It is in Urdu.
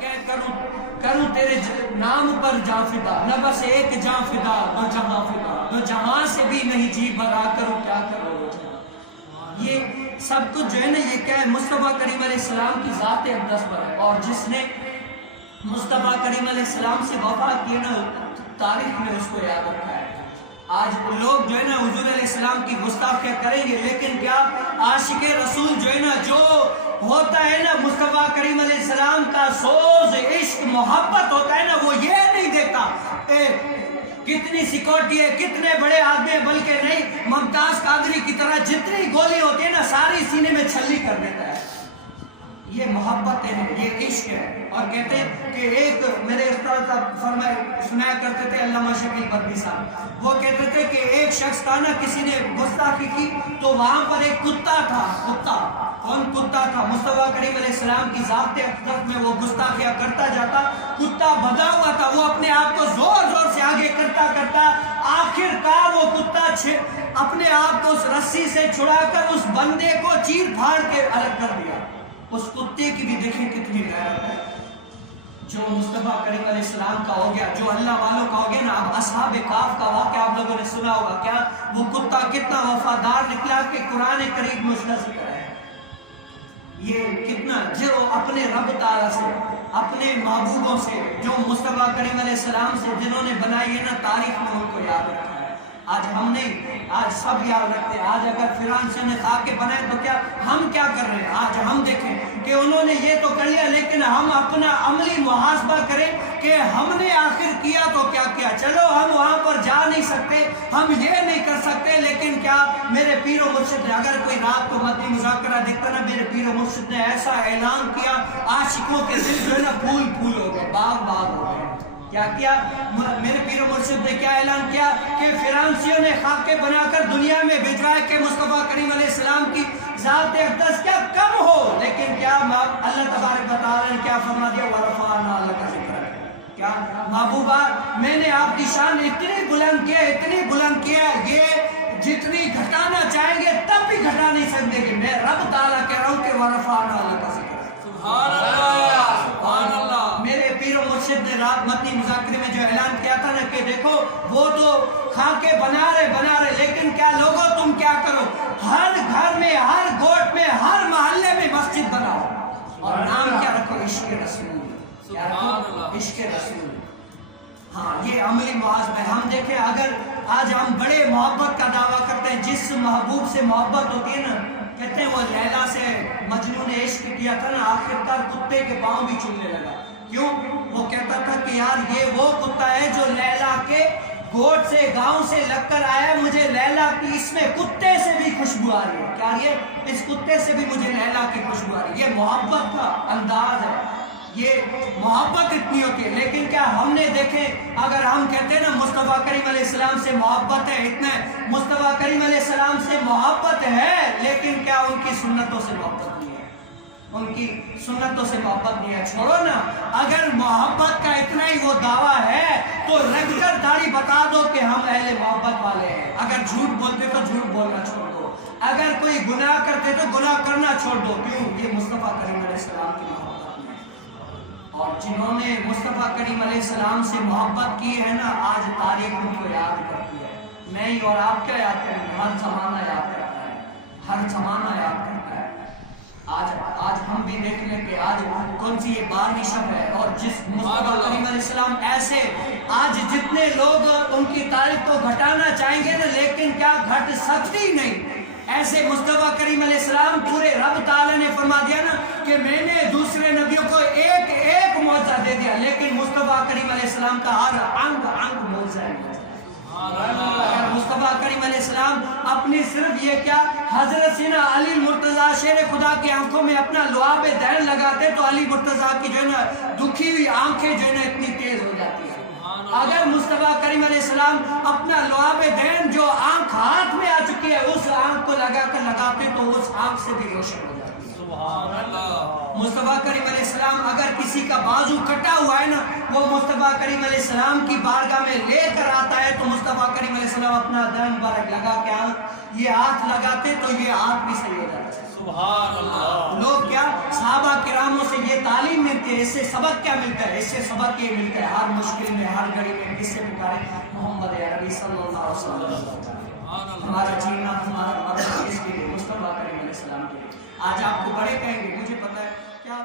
کروں تیرے نام پر جاں فدا، نہ بس ایک جاں فدا دو جہاں فدا، دو جہاں سے بھی نہیں جی بھرا کروں کیا کرو۔ یہ سب کچھ جو ہے نا یہ کیا ہے؟ مصطفیٰ کریم علیہ السلام کی ذات اقدس پر ہے، اور جس نے مصطفیٰ کریم علیہ السلام سے وفا کی نا تاریخ میں اس کو یاد رکھا ہے۔ آج لوگ جو ہے نا حضور علیہ السلام کی گستاخیاں کریں گے، لیکن کیا عاشق رسول جو ہے نا جو ہوتا ہے نا مصطفیٰ کریم علیہ السلام کا سوز عشق محبت ہوتا ہے نا، وہ یہ نہیں دیکھتا کتنی سیکورٹی ہے، کتنے بڑے آدمی ہیں، بلکہ نہیں ممتاز قادری کی طرح جتنی گولی ہوتی ہے نا ساری سینے میں چھلی کر دیتا ہے۔ یہ محبت ہے، یہ عشق ہے۔ اور کہتے ہیں کہ ایک میرے استاد صاحب سنایا کرتے تھے علامہ شکیل بدوی صاحب، وہ کہتے تھے کہ ایک شخص تھا نا، کسی نے گستاخی کی تو وہاں پر ایک کتا تھا۔ کون کتا تھا؟ مصطفیٰ کریم علیہ السلام کی ذات اقدس میں وہ گستاخیاں کرتا جاتا، کتا بندھا ہوا تھا، وہ اپنے آپ کو زور زور سے آگے کرتا کرتا آخر کار وہ کتا اپنے آپ کو اس رسی سے چھڑا کر اس بندے کو چیر پھاڑ کے الگ کر دیا۔ اس کتے کی بھی دیکھیں کتنی غیرت ہے، جو مصطفیٰ کریم علیہ السلام کا ہو گیا، جو اللہ والوں کا ہو گیا نا۔ اب اصحاب کہف کا واقعہ آپ لوگوں نے سنا ہوگا، کیا وہ کتا کتنا وفادار نکلا کہ قرآن کریم میں اس کا ذکر ہے۔ یہ کتنا جو اپنے رب تعالیٰ سے، اپنے محبوبوں سے، جو مصطفیٰ کریم علیہ السلام سے جنہوں نے بنائی ہے نا تاریخ میں ان کو یاد رکھا ہے۔ آج ہم نہیں، آج سب یاد رکھتے ہیں۔ آج اگر فرعون نے خاکے بنائے تو کیا ہم کیا کر رہے ہیں؟ آج ہم دیکھیں کہ انہوں نے یہ تو کر لیا، لیکن ہم اپنا عملی محاسبہ کریں کہ ہم نے آخر کیا تو کیا کیا۔ چلو ہم وہاں پر جا نہیں سکتے، ہم یہ نہیں کر سکتے، لیکن کیا میرے پیر و مرشد نے، اگر کوئی رات کو مدنی مذاکرہ دیکھتا نا، میرے پیر و مرشد نے ایسا اعلان کیا، عاشقوں کے دل جو ہے نا پھول پھول ہو گئے، باغ باغ ہو گئے۔ کیا میرے پیر و مرشد نے کیا اعلان کیا کہ فرعونیوں نے خاکے بنا کر دنیا میں بھیجوایا کہ مصطفیٰ کریم علیہ السلام کی ذات اقدس کیا کم ہو، لیکن کیا اللہ تبارک و تعالیٰ نے کیا فرما دیا؟ وَرَفَعْنَا لَكَ ذِكْرَكَ۔ کیا محبوبہ میں نے آپ کی شان اتنی بلند کیا، اتنی بلند کیا، یہ جتنی گھٹانا چاہیں گے تب بھی گھٹا نہیں سکتے کہ میں رب تعالیٰ کہہ رہا ہوں کہ وَرَفَعْنَا لَكَ ذِكْرَكَ۔ سبحان اللہ، سبحان اللہ۔ میرے پیر و مرشد نے رات مدنی مذاکرے میں جو اعلان کیا تھا نا کہ دیکھو وہ تو خاکے بنا رہے، لیکن کیا لوگوں تم کیا کرو، ہر گھر میں، ہر گوٹ میں، ہر محلے میں مسجد بناؤ، اور نام کیا رکھو؟ عشق رسول۔ کیا رکھو؟ عشق رسول۔ ہاں یہ عملی محاسبہ ہے۔ ہم دیکھیں اگر آج ہم بڑے محبت کا دعویٰ کرتے ہیں، جس محبوب سے محبت ہوتی ہے نا، کہتے ہیں وہ لیلا سے مجنون نے عشق کیا تھا نا، آخرکار کتے کے پاؤں بھی چومنے لگا۔ کیوں؟ وہ کہتا تھا کہ یار یہ وہ کتا ہے جو لیلا کے گوٹ سے، گاؤں سے لگ کر آیا، مجھے لیلا کی اس میں کتے سے بھی خوشبو آ رہی ہے۔ کیا یہ اس کتے سے بھی مجھے لیلا کی خوشبو آ رہی ہے؟ یہ محبت کا انداز ہے، یہ محبت اتنی ہوتی ہے۔ لیکن کیا ہم نے دیکھیں، اگر ہم کہتے ہیں نا مصطفیٰ کریم علیہ السلام سے محبت ہے، اتنا مصطفیٰ کریم علیہ السلام سے محبت ہے، لیکن کیا ان کی سنتوں سے محبت نہیں ہے؟ ان کی سنتوں سے محبت نہیں ہے۔ چھوڑو نا، اگر محبت کا اتنا ہی وہ دعویٰ ہے تو رنگ کر داڑھی بتا دو کہ ہم اہل محبت والے ہیں۔ اگر جھوٹ بولتے تو جھوٹ بولنا چھوڑ دو، اگر کوئی گناہ کرتے تو گناہ کرنا چھوڑ دو۔ کیوں؟ یہ مصطفیٰ کریم علیہ السلام کی محبت ہے، اور جنہوں نے مصطفیٰ کریم علیہ السلام سے محبت کی ہے نا، آج تاریخ ان کو یاد کرتی ہے۔ میں ہی اور آپ کیا یاد کریں گے؟ ہر زمانہ یاد کرتا ہے، ہر زمانہ یاد کرتا ہے۔ آج ہم بھی دیکھ لیں کہ آج کون سی یہ 12ویں شب ہے، اور جس مصطفیٰ کریم علیہ السلام ایسے آج جتنے لوگ ان کی تاریخ کو گھٹانا چاہیں گے نا، لیکن کیا گھٹ سکتی نہیں۔ ایسے مصطفیٰ کریم علیہ السلام پورے رب تعالیٰ نے فرما دیا نا کہ میں نے دوسرے نبیوں کو ایک ایک معجزہ دے دیا، لیکن مصطفیٰ کریم علیہ السلام کا ہر انگ انگ معجزہ ہے۔ اگر مصطفیٰ کریم علیہ السلام اپنی صرف یہ کیا حضرت سینا علی مرتضیٰ شیر خدا کی آنکھوں میں اپنا لعاب دین لگاتے تو علی مرتضیٰ کی جو ہے نا دکھی ہوئی آنکھیں جو ہے نا اتنی تیز ہو جاتی ہے۔ اگر مصطفیٰ کریم علیہ السلام اپنا لعاب دین جو آنکھ ہاتھ میں آ چکی ہے اس آنکھ کو لگا کر لگاتے تو اس آنکھ سے بھی روشن ہو جاتی ہے۔ سبحان اللہ۔ مصطفیٰ کریم علیہ السلام اگر کسی کا بازو کٹا ہوا ہے نا، وہ مصطفیٰ کریم علیہ السلام کی بارگاہ میں لے کر آتا ہے تو مصطفیٰ کریم علیہ السلام اپنا دم مبارک لگا کے یہ ہاتھ لگاتے تو یہ ہاتھ بھی صحیح ہو جاتا ہے۔ سبحان اللہ۔ لوگ کیا صحابہ کراموں سے یہ تعلیم ملتی ہے، اس سے سبق کیا ملتا ہے؟ اس سے سبق یہ ملتا ہے ہر مشکل میں، ہر گھڑی میں کس سے پکارے؟ محمد عربی صلی اللہ علیہ وسلم۔ ہمارا جینا، ہمارا مدد کس کے لیے؟ مصطفیٰ کریم علیہ السلام کے لیے۔ آج آپ کو بڑے کہیں گے، مجھے پتا ہے کیا